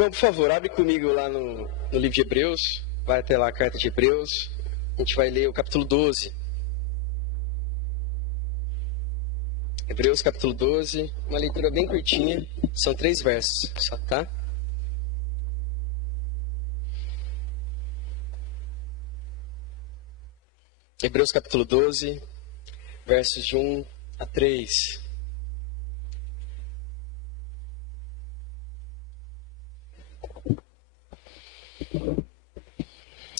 Bom, por favor, abre comigo lá no livro de Hebreus. Vai até lá a carta de Hebreus. A gente vai ler o capítulo 12. Hebreus capítulo 12. Uma leitura bem curtinha. São 3 versos só, tá? Hebreus capítulo 12, versos de 1 a 3.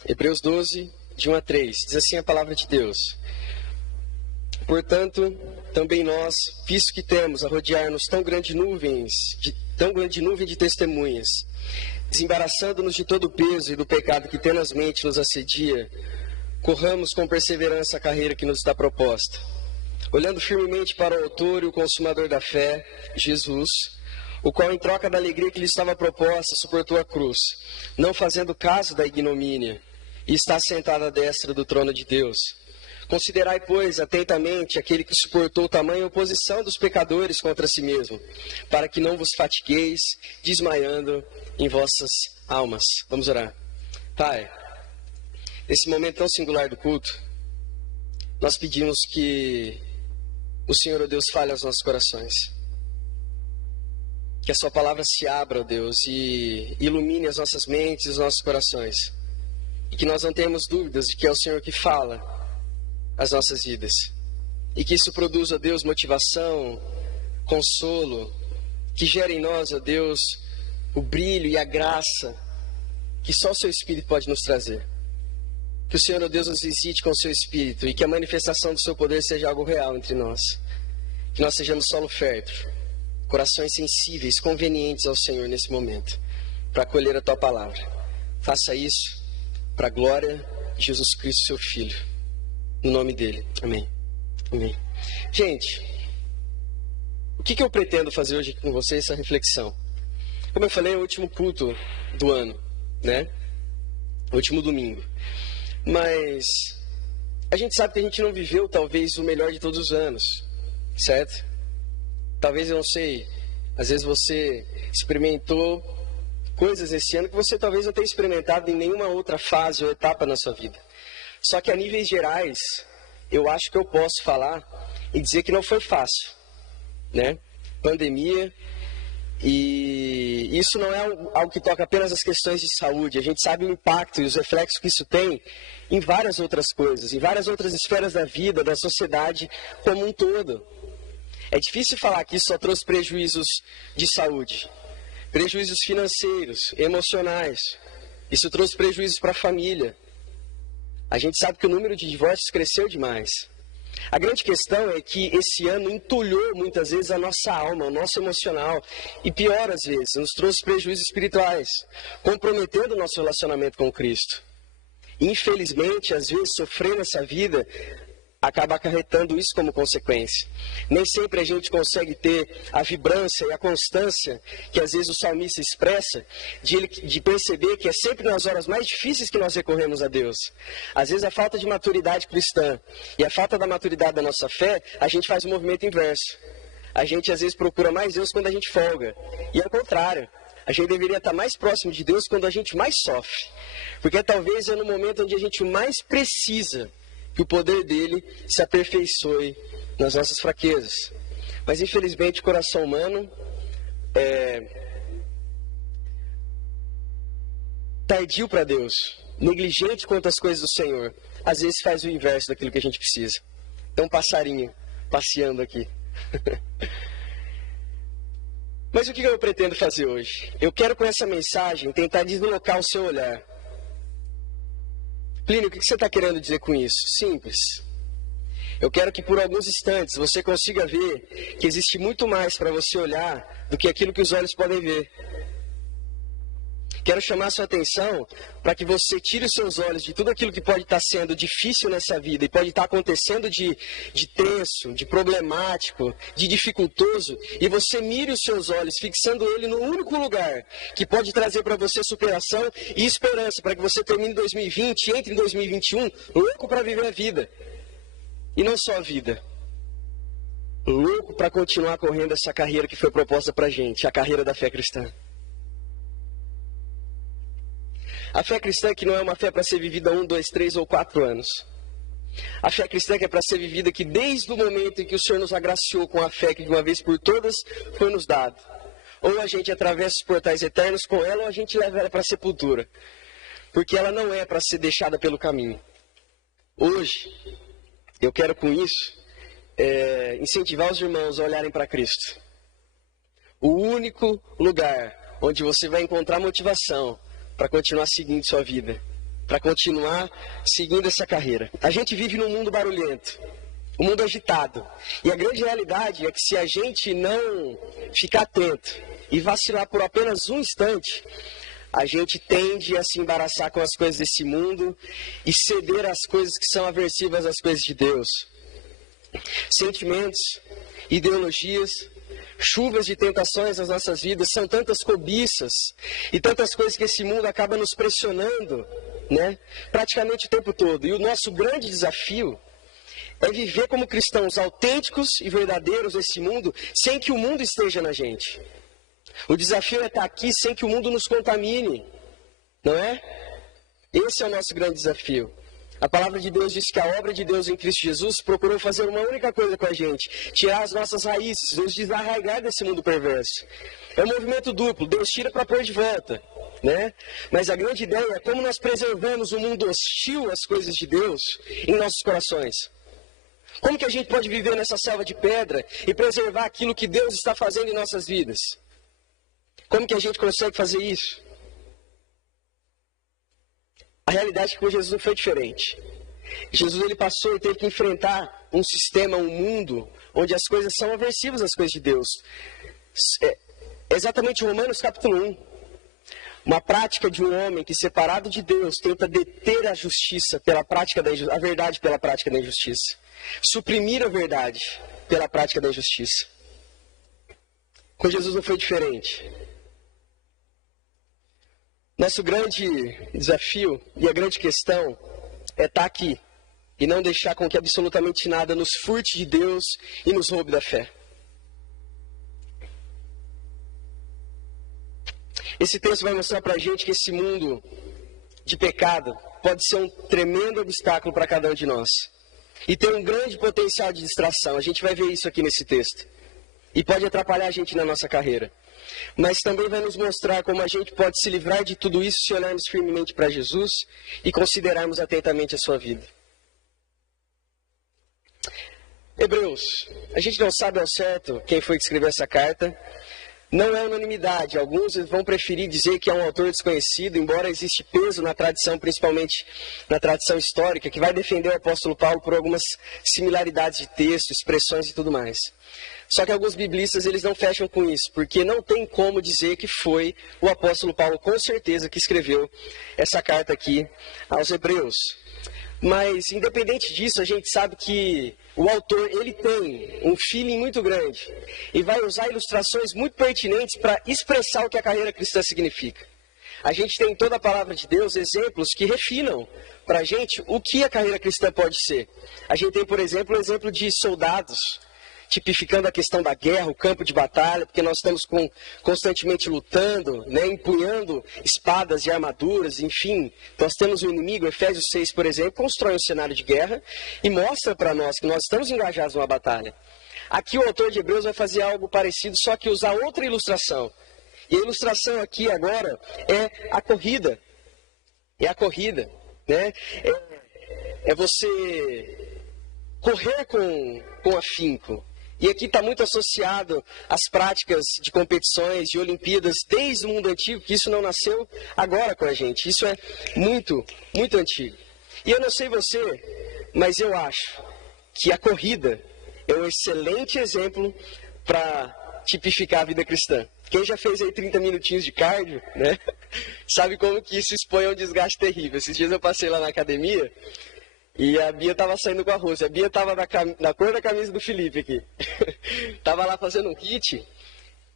Hebreus 12, de 1 a 3. Diz assim a palavra de Deus: Portanto, também nós, visto que temos a rodear-nos tão grande nuvem de testemunhas, desembaraçando-nos de todo o peso e do pecado que tenazmente nos assedia, corramos com perseverança a carreira que nos está proposta, olhando firmemente para o autor e o consumador da fé, Jesus, o qual, em troca da alegria que lhe estava proposta, suportou a cruz, não fazendo caso da ignomínia, e está sentado à destra do trono de Deus. Considerai, pois, atentamente aquele que suportou tamanha oposição dos pecadores contra si mesmo, para que não vos fatigueis, desmaiando em vossas almas. Vamos orar. Pai, nesse momento tão singular do culto, nós pedimos que o Senhor, ó Deus, fale aos nossos corações. Que a sua palavra se abra, ó Deus, e ilumine as nossas mentes e os nossos corações. E que nós não tenhamos dúvidas de que é o Senhor que fala as nossas vidas. E que isso produza, ó Deus, motivação, consolo, que gere em nós, ó Deus, o brilho e a graça que só o seu Espírito pode nos trazer. Que o Senhor, ó Deus, nos visite com o seu Espírito e que a manifestação do seu poder seja algo real entre nós. Que nós sejamos solo fértil, corações sensíveis, convenientes ao Senhor nesse momento, para acolher a tua palavra. Faça isso para a glória de Jesus Cristo, seu Filho. No nome dele. Amém. Amém. Gente, o que eu pretendo fazer hoje com vocês, essa reflexão? Como eu falei, é o último culto do ano, né? O último domingo. Mas a gente sabe que a gente não viveu, talvez, o melhor de todos os anos, certo? Talvez, eu não sei, às vezes você experimentou coisas esse ano que você talvez não tenha experimentado em nenhuma outra fase ou etapa na sua vida. Só que a níveis gerais, eu acho que eu posso falar e dizer que não foi fácil, né? Pandemia, e isso não é algo que toca apenas as questões de saúde. A gente sabe o impacto e os reflexos que isso tem em várias outras coisas, em várias outras esferas da vida, da sociedade como um todo. É difícil falar que isso só trouxe prejuízos de saúde, prejuízos financeiros, emocionais. Isso trouxe prejuízos para a família. A gente sabe que o número de divórcios cresceu demais. A grande questão é que esse ano entulhou muitas vezes a nossa alma, o nosso emocional. E pior às vezes, nos trouxe prejuízos espirituais, comprometendo o nosso relacionamento com Cristo. Infelizmente, às vezes, sofrer nessa vida acaba acarretando isso como consequência. Nem sempre a gente consegue ter a vibrância e a constância que às vezes o salmista expressa, de perceber que é sempre nas horas mais difíceis que nós recorremos a Deus. Às vezes a falta de maturidade cristã e a falta da maturidade da nossa fé, a gente faz o movimento inverso. A gente às vezes procura mais Deus quando a gente folga. E ao contrário, a gente deveria estar mais próximo de Deus quando a gente mais sofre. Porque talvez é no momento onde a gente mais precisa que o poder dele se aperfeiçoe nas nossas fraquezas. Mas infelizmente o coração humano tardio para Deus, negligente quanto às coisas do Senhor, às vezes faz o inverso daquilo que a gente precisa. Então, um passarinho passeando aqui. Mas o que eu pretendo fazer hoje? Eu quero com essa mensagem tentar deslocar o seu olhar. Plínio, o que você está querendo dizer com isso? Simples. Eu quero que por alguns instantes você consiga ver que existe muito mais para você olhar do que aquilo que os olhos podem ver. Quero chamar a sua atenção para que você tire os seus olhos de tudo aquilo que pode estar sendo difícil nessa vida e pode estar acontecendo de tenso, de problemático, de dificultoso, e você mire os seus olhos, fixando ele no único lugar que pode trazer para você superação e esperança, para que você termine 2020 e entre em 2021 louco para viver a vida. E não só a vida, louco para continuar correndo essa carreira que foi proposta para a gente, a carreira da fé cristã. A fé cristã que não é uma fé para ser vivida 1, 2, 3 ou 4 anos. A fé cristã que é para ser vivida que desde o momento em que o Senhor nos agraciou com a fé que de uma vez por todas foi nos dado. Ou a gente atravessa os portais eternos com ela, ou a gente leva ela para a sepultura. Porque ela não é para ser deixada pelo caminho. Hoje, eu quero com isso incentivar os irmãos a olharem para Cristo. O único lugar onde você vai encontrar motivação para continuar seguindo sua vida, para continuar seguindo essa carreira. A gente vive num mundo barulhento, um mundo agitado. E a grande realidade é que se a gente não ficar atento e vacilar por apenas um instante, a gente tende a se embaraçar com as coisas desse mundo e ceder às coisas que são aversivas às coisas de Deus. Sentimentos, ideologias, chuvas de tentações nas nossas vidas, são tantas cobiças e tantas coisas que esse mundo acaba nos pressionando, né? Praticamente o tempo todo. E o nosso grande desafio é viver como cristãos autênticos e verdadeiros nesse mundo, sem que o mundo esteja na gente. O desafio é estar aqui sem que o mundo nos contamine, não é? Esse é o nosso grande desafio. A palavra de Deus diz que a obra de Deus em Cristo Jesus procurou fazer uma única coisa com a gente: tirar as nossas raízes, nos desarraigar desse mundo perverso. É um movimento duplo, Deus tira para pôr de volta, né? Mas a grande ideia é como nós preservamos o mundo hostil às coisas de Deus em nossos corações. Como que a gente pode viver nessa selva de pedra e preservar aquilo que Deus está fazendo em nossas vidas? Como que a gente consegue fazer isso? A realidade é que com Jesus não foi diferente. Jesus ele passou e teve que enfrentar um sistema, um mundo, onde as coisas são aversivas às coisas de Deus. É exatamente Romanos capítulo 1. Uma prática de um homem que, separado de Deus, tenta deter a justiça pela prática da injustiça, a verdade pela prática da injustiça. Suprimir a verdade pela prática da injustiça. Com Jesus não foi diferente. Nosso grande desafio e a grande questão é estar aqui e não deixar com que absolutamente nada nos furte de Deus e nos roube da fé. Esse texto vai mostrar para a gente que esse mundo de pecado pode ser um tremendo obstáculo para cada um de nós. E tem um grande potencial de distração. A gente vai ver isso aqui nesse texto. E pode atrapalhar a gente na nossa carreira. Mas também vai nos mostrar como a gente pode se livrar de tudo isso se olharmos firmemente para Jesus e considerarmos atentamente a sua vida. Hebreus. A gente não sabe ao certo quem foi que escreveu essa carta. Não é unanimidade. Alguns vão preferir dizer que é um autor desconhecido, embora existe peso na tradição, principalmente na tradição histórica, que vai defender o apóstolo Paulo por algumas similaridades de texto, expressões e tudo mais. Só que alguns biblistas eles não fecham com isso, porque não tem como dizer que foi o apóstolo Paulo, com certeza, que escreveu essa carta aqui aos Hebreus. Mas, independente disso, a gente sabe que o autor ele tem um feeling muito grande e vai usar ilustrações muito pertinentes para expressar o que a carreira cristã significa. A gente tem em toda a palavra de Deus exemplos que refinam para a gente o que a carreira cristã pode ser. A gente tem, por exemplo, o exemplo de soldados, tipificando a questão da guerra, o campo de batalha, porque nós estamos constantemente lutando, né, empunhando espadas e armaduras, enfim. Nós temos um inimigo, Efésios 6, por exemplo, constrói um cenário de guerra e mostra para nós que nós estamos engajados numa batalha. Aqui o autor de Hebreus vai fazer algo parecido, só que usar outra ilustração. E a ilustração aqui agora é a corrida. É a corrida, né? É você correr com afinco. E aqui está muito associado às práticas de competições, de Olimpíadas, desde o mundo antigo, que isso não nasceu agora com a gente. Isso é muito, muito antigo. E eu não sei você, mas eu acho que a corrida é um excelente exemplo para tipificar a vida cristã. Quem já fez aí 30 minutinhos de cardio, né, sabe como que isso expõe a um desgaste terrível. Esses dias eu passei lá na academia e a Bia estava saindo com a Rose. A Bia estava na cor da camisa do Felipe aqui. Estava lá fazendo um hit.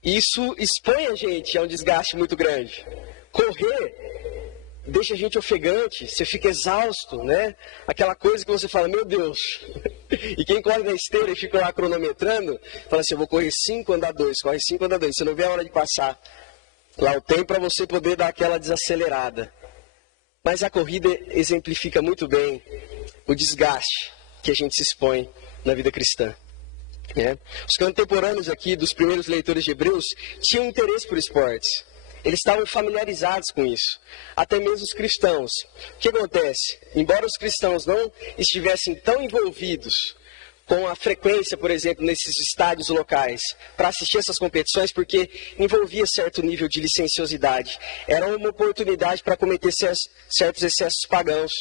E isso expõe a gente a um desgaste muito grande. Correr deixa a gente ofegante, você fica exausto, né? Aquela coisa que você fala, meu Deus. E quem corre na esteira e fica lá cronometrando, fala assim, eu vou correr 5, andar 2, corre 5, andar 2. Você não vê a hora de passar lá o tempo para você poder dar aquela desacelerada. Mas a corrida exemplifica muito bem o desgaste que a gente se expõe na vida cristã. Os contemporâneos aqui dos primeiros leitores de Hebreus tinham interesse por esportes. Eles estavam familiarizados com isso. Até mesmo os cristãos. O que acontece? Embora os cristãos não estivessem tão envolvidos com a frequência, por exemplo, nesses estádios locais, para assistir essas competições, porque envolvia certo nível de licenciosidade. Era uma oportunidade para cometer certos excessos pagãos.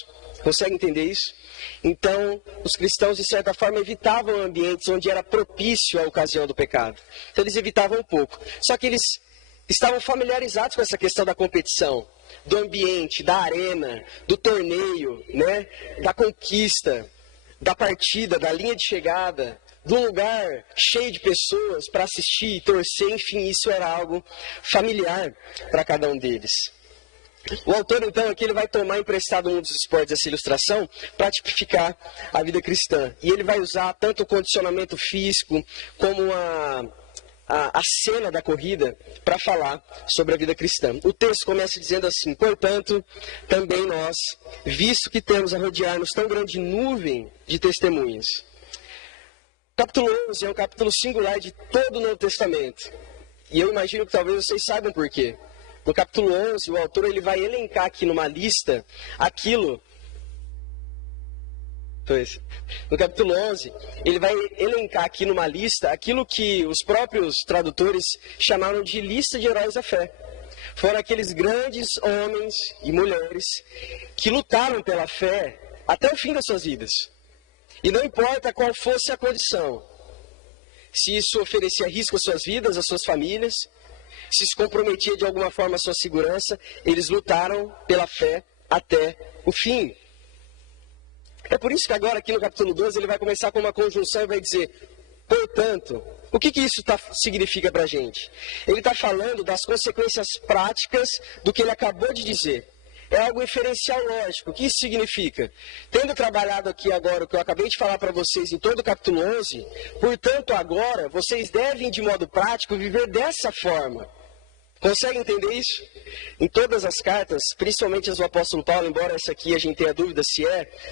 Consegue entender isso? Então, os cristãos, de certa forma, evitavam ambientes onde era propício a ocasião do pecado. Então, eles evitavam um pouco. Só que eles estavam familiarizados com essa questão da competição, do ambiente, da arena, do torneio, da conquista, da partida, da linha de chegada, de um lugar cheio de pessoas para assistir, torcer, enfim, isso era algo familiar para cada um deles. O autor, então, aqui ele vai tomar emprestado um dos esportes dessa ilustração para tipificar a vida cristã. E ele vai usar tanto o condicionamento físico como a cena da corrida para falar sobre a vida cristã. O texto começa dizendo assim: portanto, também nós, visto que temos a rodear-nos tão grande nuvem de testemunhas. O capítulo 11 é um capítulo singular de todo o Novo Testamento. E eu imagino que talvez vocês saibam por quê. No capítulo 11, o autor ele vai elencar aqui numa lista aquilo. No capítulo 11, ele vai elencar aqui numa lista aquilo que os próprios tradutores chamaram de lista de heróis da fé. Foram aqueles grandes homens e mulheres que lutaram pela fé até o fim das suas vidas. E não importa qual fosse a condição, se isso oferecia risco às suas vidas, às suas famílias, se isso comprometia de alguma forma a sua segurança, eles lutaram pela fé até o fim. É por isso que agora aqui no capítulo 12 ele vai começar com uma conjunção e vai dizer: portanto, o que isso significa para a gente? Ele está falando das consequências práticas do que ele acabou de dizer. É algo inferencial lógico. O que isso significa? Tendo trabalhado aqui agora o que eu acabei de falar para vocês em todo o capítulo 11, portanto agora vocês devem de modo prático viver dessa forma. Consegue entender isso? Em todas as cartas, principalmente as do apóstolo Paulo, embora essa aqui a gente tenha dúvida se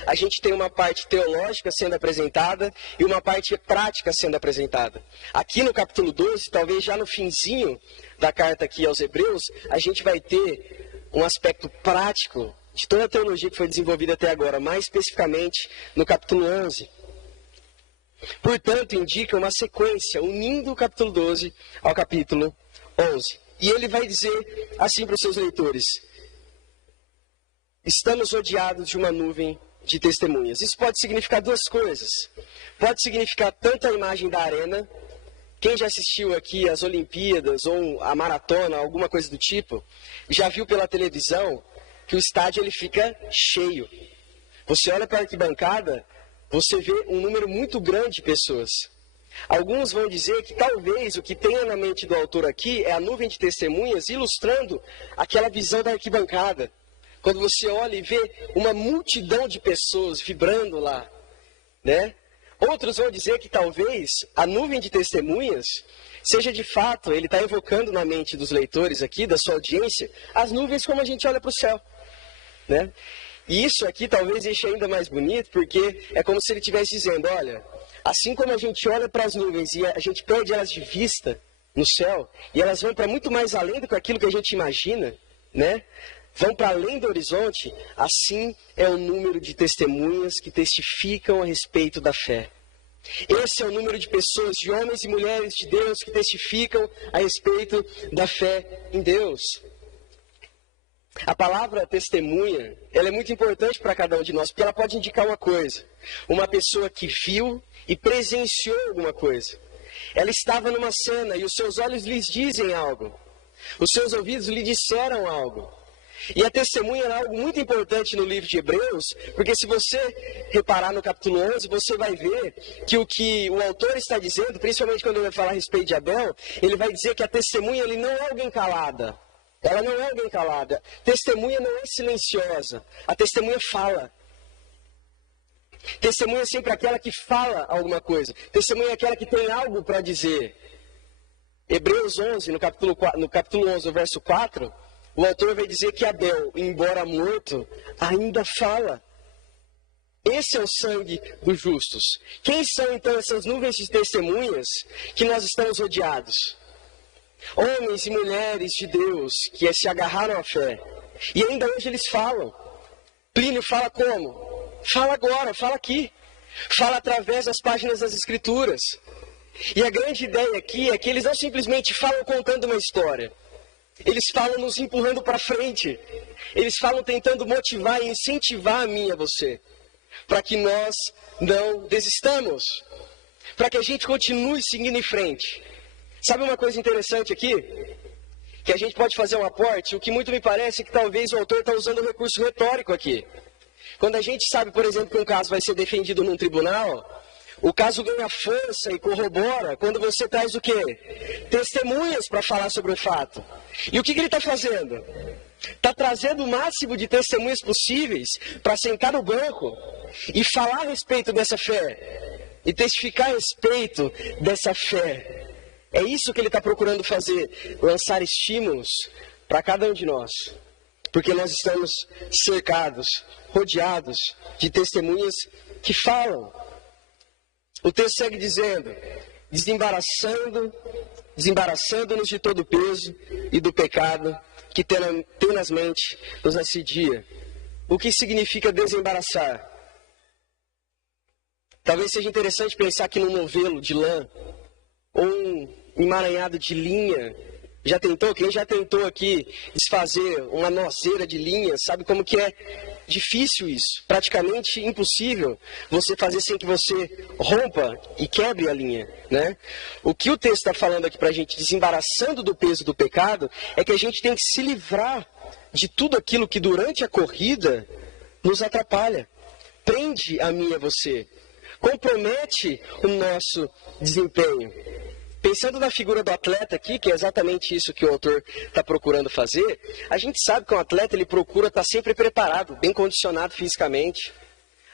a gente tem uma parte teológica sendo apresentada e uma parte prática sendo apresentada. Aqui no capítulo 12, talvez já no finzinho da carta aqui aos Hebreus, a gente vai ter um aspecto prático de toda a teologia que foi desenvolvida até agora, mais especificamente no capítulo 11. Portanto, indica uma sequência unindo o capítulo 12 ao capítulo 11. E ele vai dizer assim para os seus leitores: estamos rodeados de uma nuvem de testemunhas. Isso pode significar duas coisas. Pode significar tanto a imagem da arena. Quem já assistiu aqui às Olimpíadas ou a maratona, alguma coisa do tipo, já viu pela televisão que o estádio ele fica cheio. Você olha para a arquibancada, você vê um número muito grande de pessoas. Alguns vão dizer que talvez o que tenha na mente do autor aqui é a nuvem de testemunhas ilustrando aquela visão da arquibancada. Quando você olha e vê uma multidão de pessoas vibrando lá, Outros vão dizer que talvez a nuvem de testemunhas seja de fato, ele está evocando na mente dos leitores aqui, da sua audiência, as nuvens como a gente olha para o céu, E isso aqui talvez deixe ainda mais bonito, porque é como se ele estivesse dizendo: olha, assim como a gente olha para as nuvens e a gente perde elas de vista no céu, e elas vão para muito mais além do que aquilo que a gente imagina, vão para além do horizonte, assim é o número de testemunhas que testificam a respeito da fé. Esse é o número de pessoas, de homens e mulheres de Deus que testificam a respeito da fé em Deus. A palavra testemunha, ela é muito importante para cada um de nós, porque ela pode indicar uma coisa. Uma pessoa que viu e presenciou alguma coisa. Ela estava numa cena e os seus olhos lhes dizem algo. Os seus ouvidos lhe disseram algo. E a testemunha é algo muito importante no livro de Hebreus, porque se você reparar no capítulo 11, você vai ver que o autor está dizendo, principalmente quando ele vai falar a respeito de Abel, ele vai dizer que a testemunha ele não é alguém calada. Ela não é alguém calada. Testemunha não é silenciosa. A testemunha fala. Testemunha é sempre aquela que fala alguma coisa. Testemunha é aquela que tem algo para dizer. Hebreus 11, no capítulo 11, no verso 4, o autor vai dizer que Abel, embora morto, ainda fala. Esse é o sangue dos justos. Quem são então essas nuvens de testemunhas que nós estamos rodeados? Homens e mulheres de Deus que se agarraram à fé. E ainda hoje eles falam. Plínio fala como? Fala agora, fala aqui. Fala através das páginas das Escrituras. E a grande ideia aqui é que eles não simplesmente falam contando uma história. Eles falam nos empurrando para frente. Eles falam tentando motivar e incentivar a mim e a você. Para que nós não desistamos. Para que a gente continue seguindo em frente. Sabe uma coisa interessante aqui? Que a gente pode fazer um aporte. O que muito me parece é que talvez o autor está usando um recurso retórico aqui. Quando a gente sabe, por exemplo, que um caso vai ser defendido num tribunal, o caso ganha força e corrobora quando você traz o quê? Testemunhas para falar sobre o fato. E o que ele está fazendo? Está trazendo o máximo de testemunhas possíveis para sentar no banco e falar a respeito dessa fé. E testificar a respeito dessa fé. É isso que ele está procurando fazer, lançar estímulos para cada um de nós. Porque nós estamos cercados, rodeados de testemunhas que falam. O texto segue dizendo, desembaraçando-nos de todo o peso e do pecado que tenazmente nos assedia. O que significa desembaraçar? Talvez seja interessante pensar aqui num novelo de lã, ou um emaranhado de linha. Já tentou? Quem já tentou aqui desfazer uma nozeira de linha, sabe como que é difícil isso? Praticamente impossível você fazer sem que você rompa e quebre a linha, né? O que o texto está falando aqui para a gente, desembaraçando do peso do pecado, é que a gente tem que se livrar de tudo aquilo que durante a corrida nos atrapalha. Prende a mim e a você. Compromete o nosso desempenho. Pensando na figura do atleta aqui, que é exatamente isso que o autor está procurando fazer, a gente sabe que um atleta ele procura estar sempre preparado, bem condicionado fisicamente.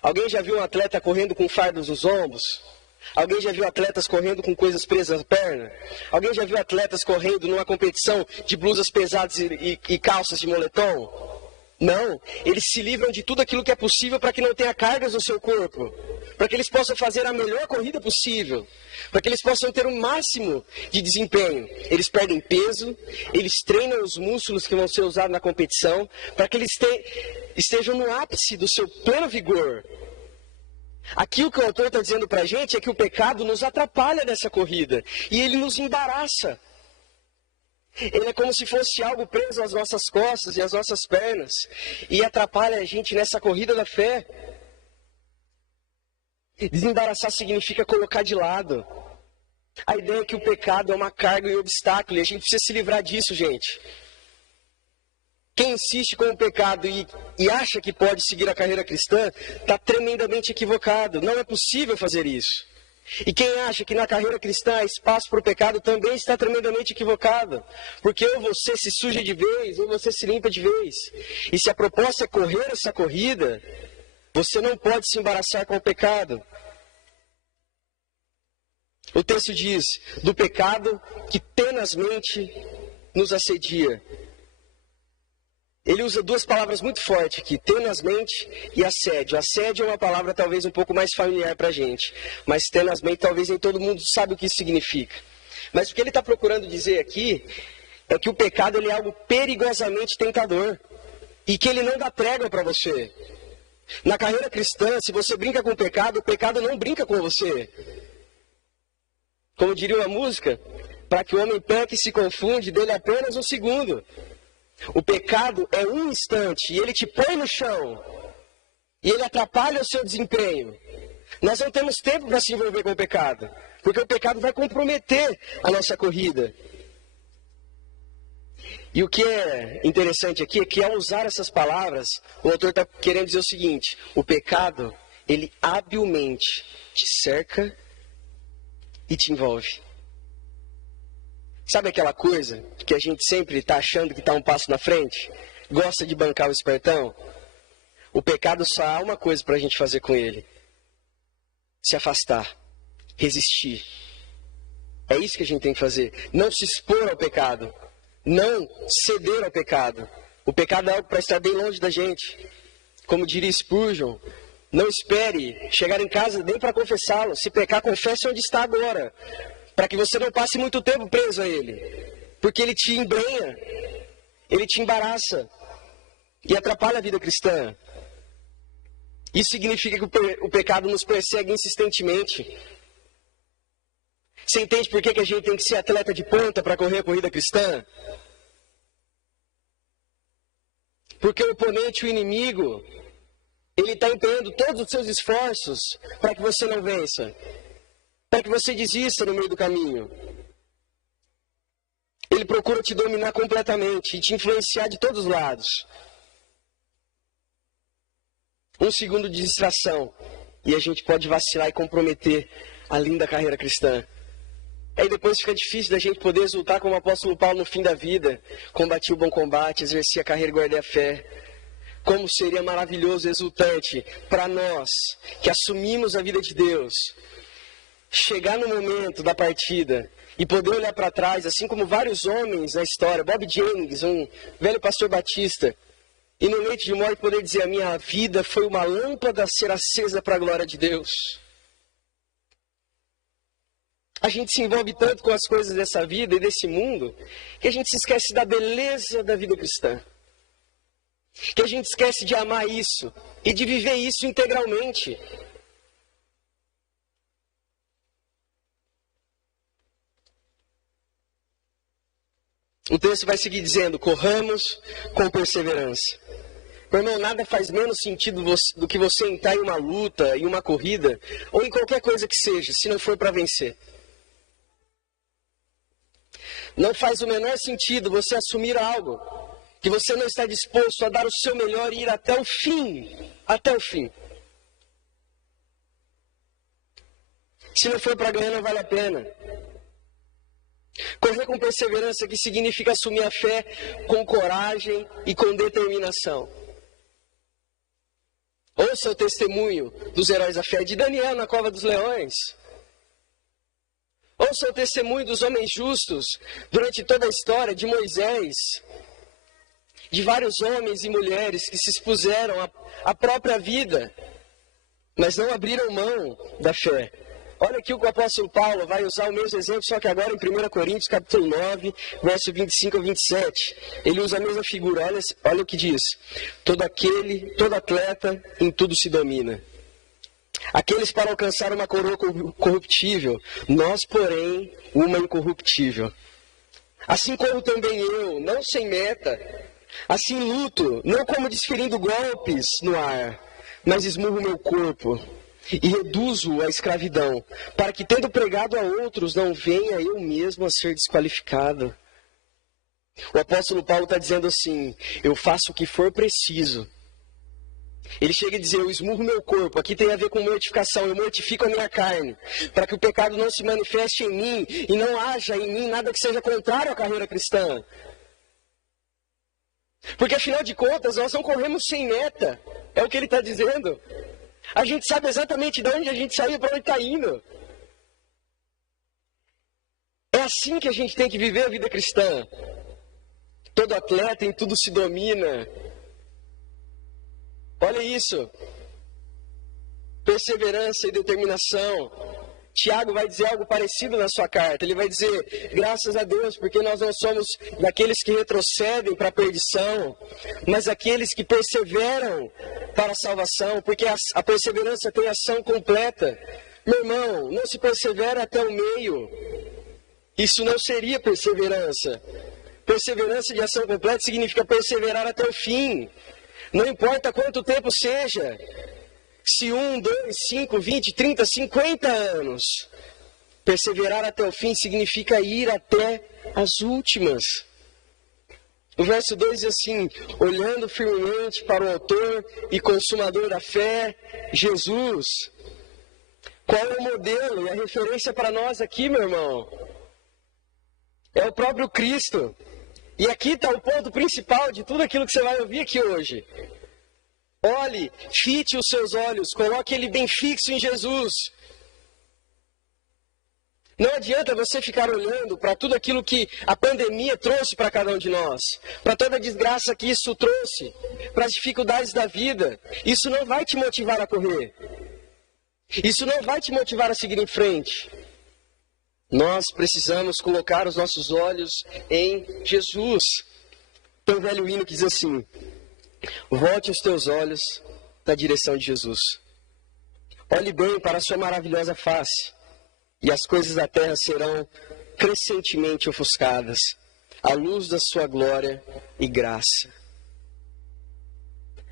Alguém já viu um atleta correndo com fardos nos ombros? Alguém já viu atletas correndo com coisas presas na perna? Alguém já viu atletas correndo numa competição de blusas pesadas e calças de moletom? Não, eles se livram de tudo aquilo que é possível para que não tenha cargas no seu corpo. Para que eles possam fazer a melhor corrida possível. Para que eles possam ter o máximo de desempenho. Eles perdem peso, eles treinam os músculos que vão ser usados na competição, para que eles estejam no ápice do seu pleno vigor. Aqui o que o autor está dizendo para a gente é que o pecado nos atrapalha nessa corrida. E ele nos embaraça. Ele é como se fosse algo preso às nossas costas e às nossas pernas. E atrapalha a gente nessa corrida da fé. Desembaraçar significa colocar de lado. A ideia é que o pecado é uma carga e um obstáculo. E a gente precisa se livrar disso, gente. Quem insiste com o pecado e acha que pode seguir a carreira cristã, está tremendamente equivocado. Não é possível fazer isso. E quem acha que na carreira cristã há espaço para o pecado também está tremendamente equivocado. Porque ou você se suja de vez, ou você se limpa de vez. E se a proposta é correr essa corrida, você não pode se embaraçar com o pecado. O texto diz, do pecado que tenazmente nos assedia. Ele usa duas palavras muito fortes aqui, tenazmente e assédio. Assédio é uma palavra talvez um pouco mais familiar para a gente, mas tenazmente talvez nem todo mundo sabe o que isso significa. Mas o que ele está procurando dizer aqui é que o pecado ele é algo perigosamente tentador e que ele não dá trégua para você. Na carreira cristã, se você brinca com o pecado não brinca com você. Como diria uma música, para que o homem peque e se confunde, dele apenas um segundo. O pecado é um instante e ele te põe no chão. E ele atrapalha o seu desempenho. Nós não temos tempo para se envolver com o pecado. Porque o pecado vai comprometer a nossa corrida. E o que é interessante aqui é que ao usar essas palavras, o autor está querendo dizer o seguinte. O pecado, ele habilmente te cerca e te envolve. Sabe aquela coisa que a gente sempre está achando que está um passo na frente? Gosta de bancar o espertão? O pecado só há uma coisa para a gente fazer com ele. Se afastar. Resistir. É isso que a gente tem que fazer. Não se expor ao pecado. não ceder ao pecado. O pecado é algo para estar bem longe da gente. Como diria Spurgeon, não espere chegar em casa nem para confessá-lo. Se pecar, confesse onde está agora, para que você não passe muito tempo preso a ele. Porque ele te embrenha, ele te embaraça e atrapalha a vida cristã. Isso significa que o pecado nos persegue insistentemente. Você entende por que a gente tem que ser atleta de ponta para correr a corrida cristã? Porque o oponente, o inimigo, ele está empenhando todos os seus esforços para que você não vença. Para que você desista no meio do caminho. Ele procura te dominar completamente e te influenciar de todos os lados. Um segundo de distração e a gente pode vacilar e comprometer a linda carreira cristã. Aí depois fica difícil da gente poder exultar como o apóstolo Paulo no fim da vida. Combati o bom combate, exerci a carreira e guardei a fé. Como seria maravilhoso e exultante para nós que assumimos a vida de Deus. Chegar no momento da partida e poder olhar para trás, assim como vários homens na história. Bob Jennings, um velho pastor batista. E no leito de morte poder dizer, a minha vida foi uma lâmpada a ser acesa para a glória de Deus. A gente se envolve tanto com as coisas dessa vida e desse mundo, que a gente se esquece da beleza da vida cristã. Que a gente esquece de amar isso e de viver isso integralmente. O texto vai seguir dizendo, corramos com perseverança. Meu irmão, nada faz menos sentido do que você entrar em uma luta, em uma corrida, ou em qualquer coisa que seja, se não for para vencer. Não faz o menor sentido você assumir algo que você não está disposto a dar o seu melhor e ir até o fim. Até o fim. Se não for para ganhar, não vale a pena. Correr com perseverança, que significa assumir a fé com coragem e com determinação. Ouça o testemunho dos heróis da fé de Daniel na cova dos leões. Ouça o testemunho dos homens justos durante toda a história de Moisés, de vários homens e mulheres que se expuseram à própria vida, mas não abriram mão da fé. Olha aqui o que o apóstolo Paulo vai usar o mesmo exemplo, só que agora em 1 Coríntios, capítulo 9, verso 25 a 27. Ele usa a mesma figura, olha o que diz. Todo atleta em tudo se domina. Aqueles para alcançar uma coroa corruptível, nós, porém, uma incorruptível. Assim corro também eu, não sem meta. Assim luto, não como desferindo golpes no ar, mas esmurro meu corpo e reduzo-o à escravidão, para que, tendo pregado a outros, não venha eu mesmo a ser desqualificado. O apóstolo Paulo está dizendo assim, eu faço o que for preciso. Ele chega a dizer, eu esmurro meu corpo, aqui tem a ver com mortificação, eu mortifico a minha carne, para que o pecado não se manifeste em mim e não haja em mim nada que seja contrário à carreira cristã. Porque afinal de contas, nós não corremos sem meta, é o que ele está dizendo. A gente sabe exatamente de onde a gente saiu e para onde está indo. É assim que a gente tem que viver a vida cristã. Todo atleta em tudo se domina. Olha isso. Perseverança e determinação. Tiago vai dizer algo parecido na sua carta. Ele vai dizer, graças a Deus, porque nós não somos daqueles que retrocedem para a perdição, mas aqueles que perseveram para a salvação, porque a perseverança tem ação completa. Meu irmão, não se persevera até o meio. Isso não seria perseverança. Perseverança de ação completa significa perseverar até o fim. Não importa quanto tempo seja. Se 1, 2, 5, 20, 30, 50 anos. Perseverar até o fim significa ir até as últimas. O verso 2 diz assim, olhando firmemente para o autor e consumador da fé, Jesus. Qual é o modelo e a referência para nós aqui, meu irmão? É o próprio Cristo. E aqui está o ponto principal de tudo aquilo que você vai ouvir aqui hoje. Olhe, fite os seus olhos, coloque ele bem fixo em Jesus. Não adianta você ficar olhando para tudo aquilo que a pandemia trouxe para cada um de nós, para toda a desgraça que isso trouxe, para as dificuldades da vida. Isso não vai te motivar a correr. Isso não vai te motivar a seguir em frente. Nós precisamos colocar os nossos olhos em Jesus. Tem um velho hino que diz assim: volte os teus olhos na direção de Jesus. Olhe bem para a sua maravilhosa face, e as coisas da terra serão crescentemente ofuscadas, à luz da sua glória e graça.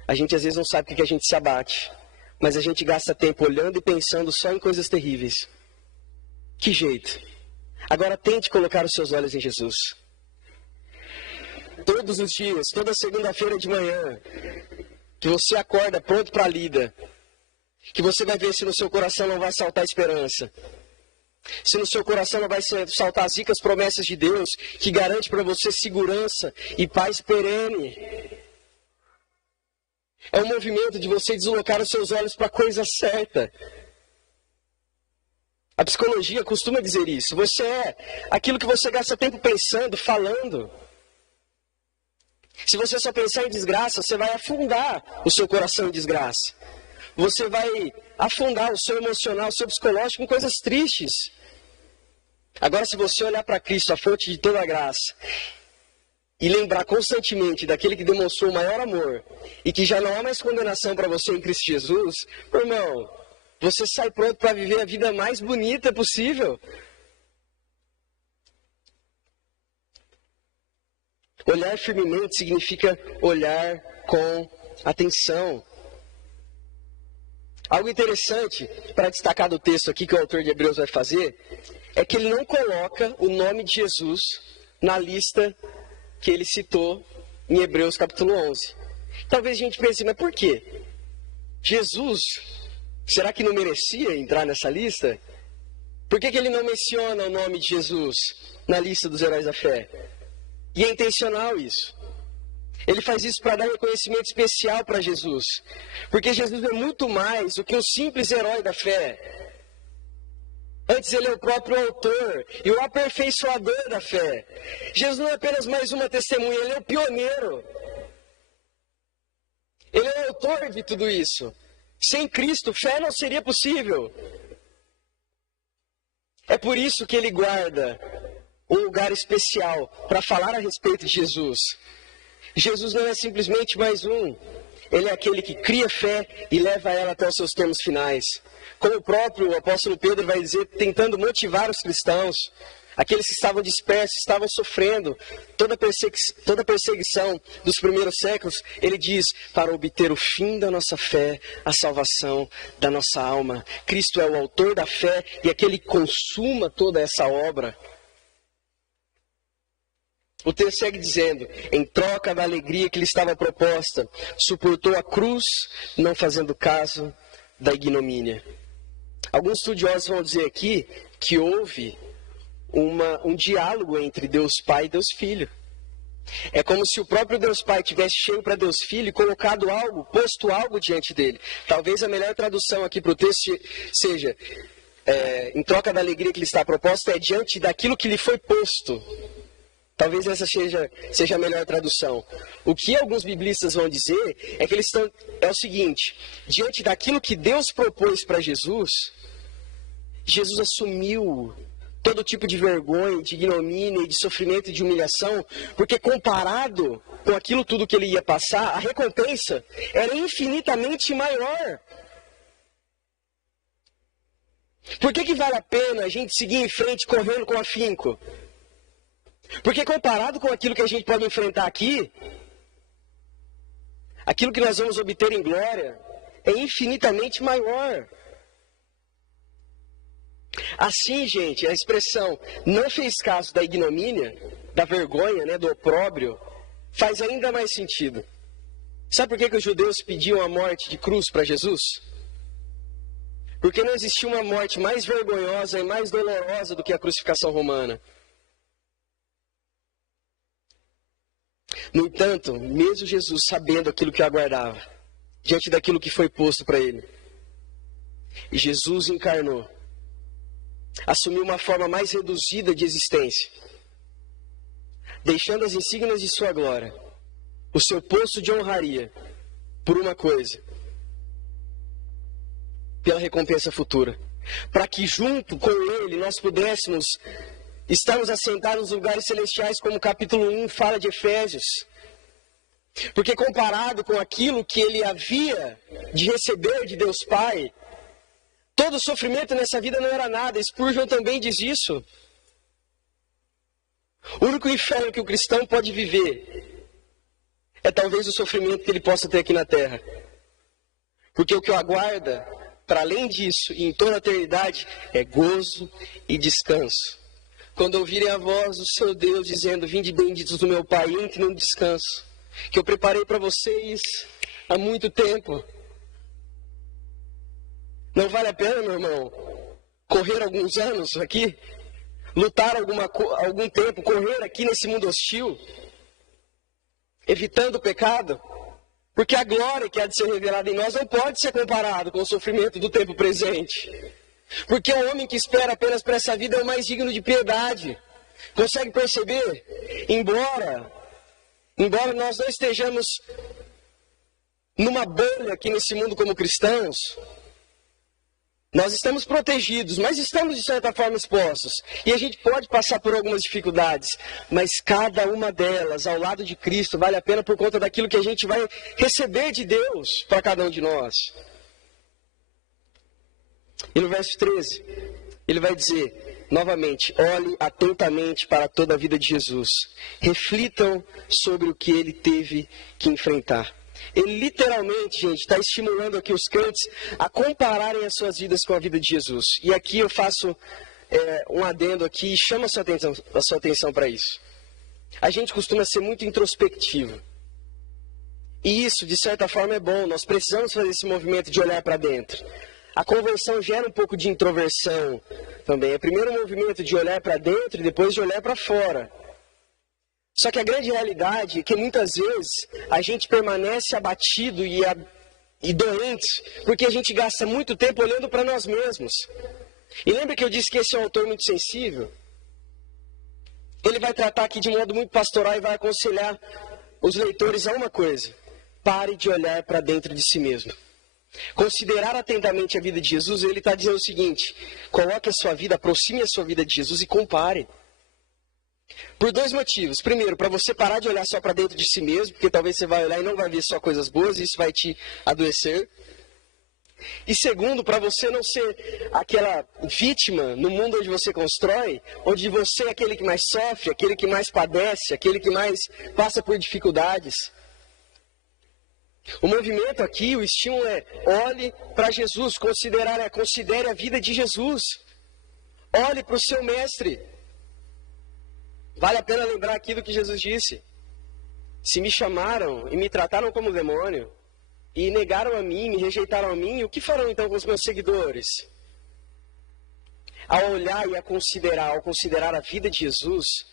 A gente às vezes não sabe o que a gente se abate, mas a gente gasta tempo olhando e pensando só em coisas terríveis. Que jeito? Agora tente colocar os seus olhos em Jesus. Todos os dias, toda segunda-feira de manhã, que você acorda pronto para a lida, que você vai ver se no seu coração não vai saltar esperança. Se no seu coração não vai saltar as ricas promessas de Deus, que garante para você segurança e paz perene. É um movimento de você deslocar os seus olhos para a coisa certa. A psicologia costuma dizer isso. Você é aquilo que você gasta tempo pensando, falando. Se você só pensar em desgraça, você vai afundar o seu coração em desgraça. Você vai afundar o seu emocional, o seu psicológico em coisas tristes. Agora, se você olhar para Cristo, a fonte de toda a graça, e lembrar constantemente daquele que demonstrou o maior amor, e que já não há mais condenação para você em Cristo Jesus, irmão, você sai pronto para viver a vida mais bonita possível. Olhar firmemente significa olhar com atenção. Algo interessante para destacar do texto aqui que o autor de Hebreus vai fazer é que ele não coloca o nome de Jesus na lista que ele citou em Hebreus capítulo 11. Talvez a gente pense, mas por quê? Jesus, será que não merecia entrar nessa lista? Por que ele não menciona o nome de Jesus na lista dos heróis da fé? E é intencional isso. Ele faz isso para dar reconhecimento especial para Jesus. Porque Jesus é muito mais do que um simples herói da fé. Antes ele é o próprio autor e o aperfeiçoador da fé. Jesus não é apenas mais uma testemunha, ele é o pioneiro. Ele é o autor de tudo isso. Sem Cristo, fé não seria possível. É por isso que ele guarda um lugar especial para falar a respeito de Jesus. Jesus não é simplesmente mais um. Ele é aquele que cria fé e leva ela até os seus termos finais. Como o próprio apóstolo Pedro vai dizer, tentando motivar os cristãos, aqueles que estavam dispersos, estavam sofrendo toda a perseguição dos primeiros séculos, ele diz, para obter o fim da nossa fé, a salvação da nossa alma. Cristo é o autor da fé e aquele que consuma toda essa obra. O texto segue dizendo, em troca da alegria que lhe estava proposta, suportou a cruz, não fazendo caso da ignomínia. Alguns estudiosos vão dizer aqui que houve um diálogo entre Deus Pai e Deus Filho. É como se o próprio Deus Pai tivesse chego para Deus Filho e colocado algo, posto algo diante dele. Talvez a melhor tradução aqui para o texto seja, em troca da alegria que lhe está proposta, é diante daquilo que lhe foi posto. Talvez essa seja a melhor tradução. O que alguns biblistas vão dizer é que é o seguinte, diante daquilo que Deus propôs para Jesus, Jesus assumiu todo tipo de vergonha, de ignomínia, de sofrimento e de humilhação, porque comparado com aquilo tudo que ele ia passar, a recompensa era infinitamente maior. Por que vale a pena a gente seguir em frente correndo com afinco? Porque comparado com aquilo que a gente pode enfrentar aqui, aquilo que nós vamos obter em glória é infinitamente maior. Assim, gente, a expressão não fez caso da ignomínia, da vergonha, do opróbrio, faz ainda mais sentido. Sabe por que os judeus pediam a morte de cruz para Jesus? Porque não existia uma morte mais vergonhosa e mais dolorosa do que a crucificação romana. No entanto, mesmo Jesus sabendo aquilo que o aguardava, diante daquilo que foi posto para ele, Jesus encarnou. assumiu uma forma mais reduzida de existência, deixando as insígnias de sua glória, o seu posto de honraria, por uma coisa: pela recompensa futura, para que junto com ele nós pudéssemos estarmos assentados nos lugares celestiais, como o capítulo 1 fala de Efésios. Porque comparado com aquilo que ele havia de receber de Deus Pai, todo sofrimento nessa vida não era nada. Spurgeon também diz isso. O único inferno que o cristão pode viver é talvez o sofrimento que ele possa ter aqui na terra. Porque o que o aguarda, para além disso, e em toda a eternidade, é gozo e descanso. Quando ouvirem a voz do seu Deus dizendo: vinde benditos do meu Pai, entre no descanso, que eu preparei para vocês há muito tempo. Não vale a pena, meu irmão, correr alguns anos aqui, lutar algum tempo, correr aqui nesse mundo hostil, evitando o pecado? Porque a glória que há de ser revelada em nós não pode ser comparado com o sofrimento do tempo presente. Porque o homem que espera apenas para essa vida é o mais digno de piedade. Consegue perceber? Embora nós não estejamos numa bolha aqui nesse mundo como cristãos, nós estamos protegidos, mas estamos de certa forma expostos. E a gente pode passar por algumas dificuldades, mas cada uma delas, ao lado de Cristo, vale a pena por conta daquilo que a gente vai receber de Deus para cada um de nós. E no verso 13, ele vai dizer novamente: olhem atentamente para toda a vida de Jesus. Reflitam sobre o que ele teve que enfrentar. Ele literalmente, gente, está estimulando aqui os crentes a compararem as suas vidas com a vida de Jesus. E aqui eu faço um adendo aqui e chamo a sua atenção para isso. A gente costuma ser muito introspectivo. E isso, de certa forma, é bom. Nós precisamos fazer esse movimento de olhar para dentro. A conversão gera um pouco de introversão também. É primeiro um movimento de olhar para dentro e depois de olhar para fora. Só que a grande realidade é que muitas vezes a gente permanece abatido e doente porque a gente gasta muito tempo olhando para nós mesmos. E lembra que eu disse que esse é um autor muito sensível? Ele vai tratar aqui de modo muito pastoral e vai aconselhar os leitores a uma coisa: pare de olhar para dentro de si mesmo. Considerar atentamente a vida de Jesus, ele está dizendo o seguinte: coloque a sua vida, aproxime a sua vida de Jesus e compare. Por dois motivos. Primeiro, para você parar de olhar só para dentro de si mesmo, porque talvez você vai olhar e não vai ver só coisas boas, e isso vai te adoecer. E segundo, para você não ser aquela vítima no mundo onde você constrói, onde você é aquele que mais sofre, aquele que mais padece, aquele que mais passa por dificuldades. O movimento aqui, o estímulo é: olhe para Jesus, considere a vida de Jesus. Olhe para o seu mestre. Vale a pena lembrar aquilo que Jesus disse: se me chamaram e me trataram como demônio, e negaram a mim, me rejeitaram a mim, o que farão então com os meus seguidores? Ao olhar e ao considerar a vida de Jesus,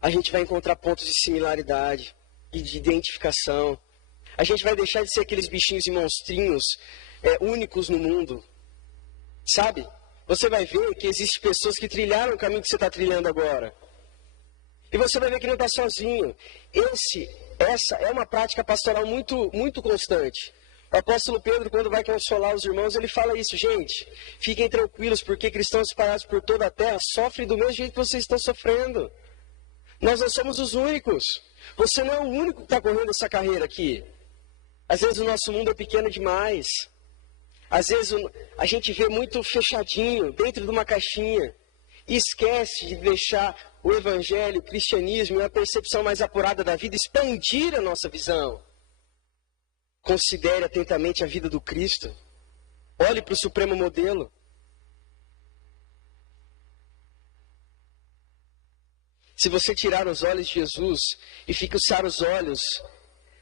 a gente vai encontrar pontos de similaridade e de identificação. A gente vai deixar de ser aqueles bichinhos e monstrinhos únicos no mundo. Sabe? Você vai ver que existem pessoas que trilharam o caminho que você está trilhando agora. E você vai ver que não está sozinho. Essa é uma prática pastoral muito, muito constante. O apóstolo Pedro, quando vai consolar os irmãos, ele fala isso: gente, fiquem tranquilos, porque cristãos espalhados por toda a terra sofrem do mesmo jeito que vocês estão sofrendo. Nós não somos os únicos. Você não é o único que está correndo essa carreira aqui. Às vezes o nosso mundo é pequeno demais. Às vezes a gente vê muito fechadinho, dentro de uma caixinha. E esquece de deixar o evangelho, o cristianismo e a percepção mais apurada da vida expandir a nossa visão. Considere atentamente a vida do Cristo. Olhe para o supremo modelo. Se você tirar os olhos de Jesus e fixar os olhos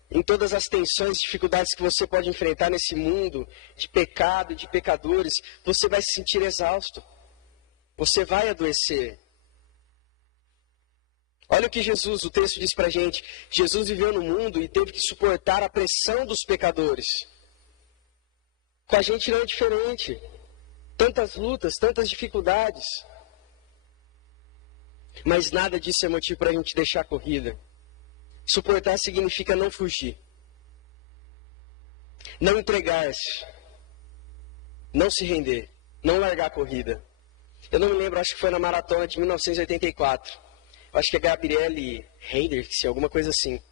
em todas as tensões e dificuldades que você pode enfrentar nesse mundo de pecado, de pecadores, você vai se sentir exausto. Você vai adoecer. Olha o que o texto diz pra gente. Jesus viveu no mundo e teve que suportar a pressão dos pecadores. Com a gente não é diferente. Tantas lutas, tantas dificuldades. Mas nada disso é motivo para a gente deixar a corrida. Suportar significa não fugir. Não entregar-se. Não se render. Não largar a corrida. Eu não me lembro, acho que foi na maratona de 1984. Acho que é Gabriele Hendricks, alguma coisa assim.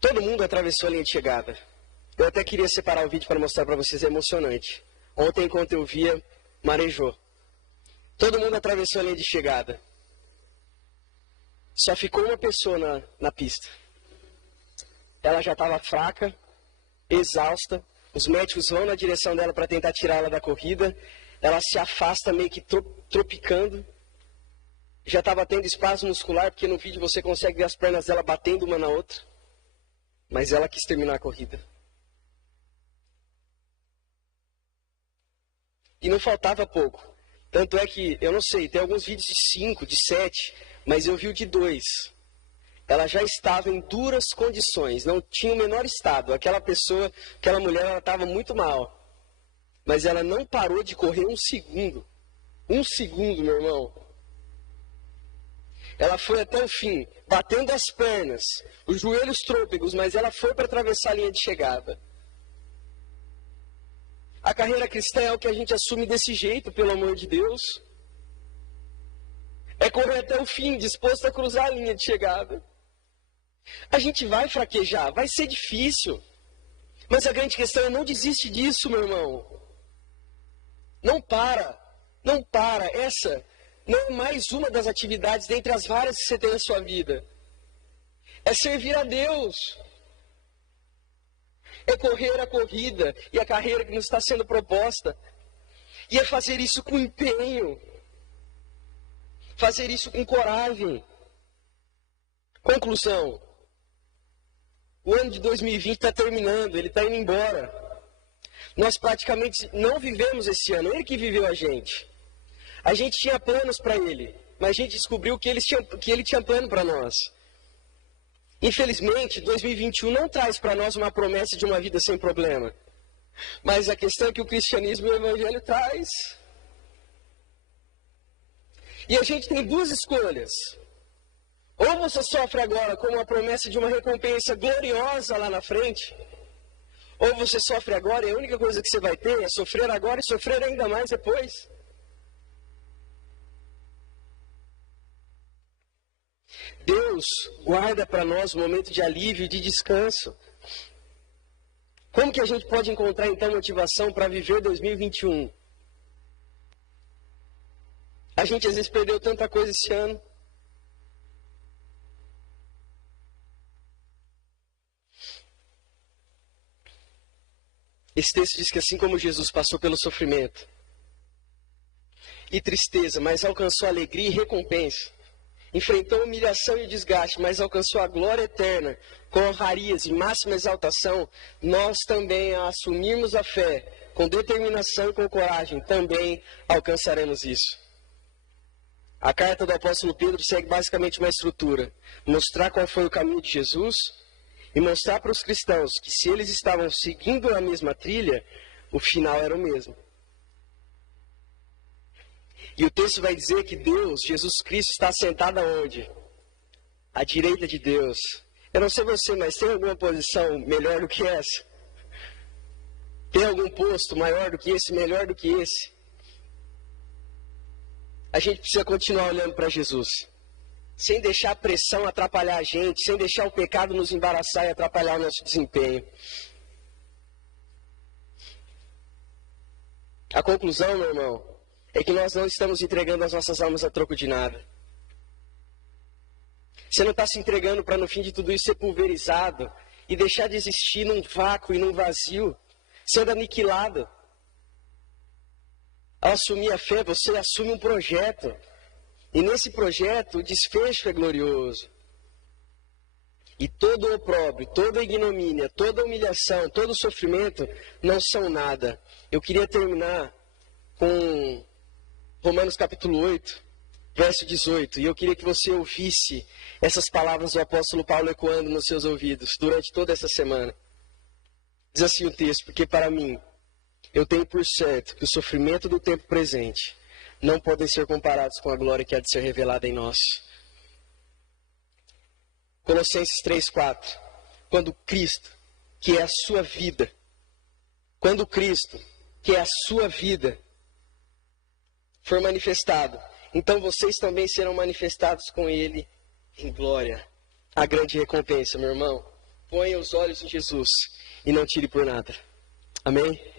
Todo mundo atravessou a linha de chegada. Eu até queria separar o vídeo para mostrar para vocês, é emocionante. Ontem, enquanto eu via, marejou. Todo mundo atravessou a linha de chegada. Só ficou uma pessoa na pista. Ela já estava fraca, exausta. Os médicos vão na direção dela para tentar tirar ela da corrida. Ela se afasta meio que tropicando. Já estava tendo espasmo muscular, porque no vídeo você consegue ver as pernas dela batendo uma na outra. Mas ela quis terminar a corrida. E não faltava pouco. Tanto é que, eu não sei, tem alguns vídeos de 5, de 7, mas eu vi o de 2. Ela já estava em duras condições, não tinha o menor estado. Aquela pessoa, aquela mulher, ela estava muito mal. Mas ela não parou de correr um segundo. Um segundo, meu irmão. Ela foi até o fim, batendo as pernas, os joelhos trôpegos, mas ela foi para atravessar a linha de chegada. A carreira cristã é o que a gente assume desse jeito, pelo amor de Deus. É correr até o fim, disposto a cruzar a linha de chegada. A gente vai fraquejar, vai ser difícil. Mas a grande questão é não desiste disso, meu irmão. Não para, não para. Essa não é mais uma das atividades dentre as várias que você tem na sua vida. É servir a Deus. É correr a corrida e a carreira que nos está sendo proposta. E é fazer isso com empenho. Fazer isso com coragem. Conclusão. O ano de 2020 está terminando, ele está indo embora. Nós praticamente não vivemos esse ano, ele que viveu a gente. A gente tinha planos para ele, mas a gente descobriu que ele tinha plano para nós. Infelizmente, 2021 não traz para nós uma promessa de uma vida sem problema. Mas a questão é que o cristianismo e o evangelho traz. E a gente tem duas escolhas. Ou você sofre agora com uma promessa de uma recompensa gloriosa lá na frente, ou você sofre agora e a única coisa que você vai ter é sofrer agora e sofrer ainda mais depois. Deus guarda para nós um momento de alívio e de descanso. Como que a gente pode encontrar então motivação para viver 2021? A gente às vezes perdeu tanta coisa esse ano. Esse texto diz que assim como Jesus passou pelo sofrimento e tristeza, mas alcançou alegria e recompensa, enfrentou humilhação e desgaste, mas alcançou a glória eterna, com honrarias e máxima exaltação, nós também, a assumirmos a fé, com determinação e com coragem, também alcançaremos isso. A carta do apóstolo Pedro segue basicamente uma estrutura: mostrar qual foi o caminho de Jesus e mostrar para os cristãos que se eles estavam seguindo a mesma trilha, o final era o mesmo. E o texto vai dizer que Deus, Jesus Cristo, está sentado aonde? À direita de Deus. Eu não sei você, mas tem alguma posição melhor do que essa? Tem algum posto maior do que esse, melhor do que esse? A gente precisa continuar olhando para Jesus, sem deixar a pressão atrapalhar a gente, sem deixar o pecado nos embaraçar e atrapalhar o nosso desempenho. A conclusão, meu irmão, é que nós não estamos entregando as nossas almas a troco de nada. Você não está se entregando para no fim de tudo isso ser pulverizado e deixar de existir num vácuo e num vazio, sendo aniquilado. Ao assumir a fé, você assume um projeto. E nesse projeto, o desfecho é glorioso. E todo o opróbrio, toda a ignomínia, toda a humilhação, todo o sofrimento não são nada. Eu queria terminar com Romanos capítulo 8, verso 18. E eu queria que você ouvisse essas palavras do apóstolo Paulo ecoando nos seus ouvidos durante toda essa semana. Diz assim o texto: porque para mim, eu tenho por certo que o sofrimento do tempo presente não podem ser comparados com a glória que há de ser revelada em nós. Colossenses 3:4. Quando Cristo, que é a sua vida, quando Cristo, que é a sua vida, for manifestado, então vocês também serão manifestados com Ele em glória. A grande recompensa, meu irmão. Ponha os olhos em Jesus e não tire por nada. Amém?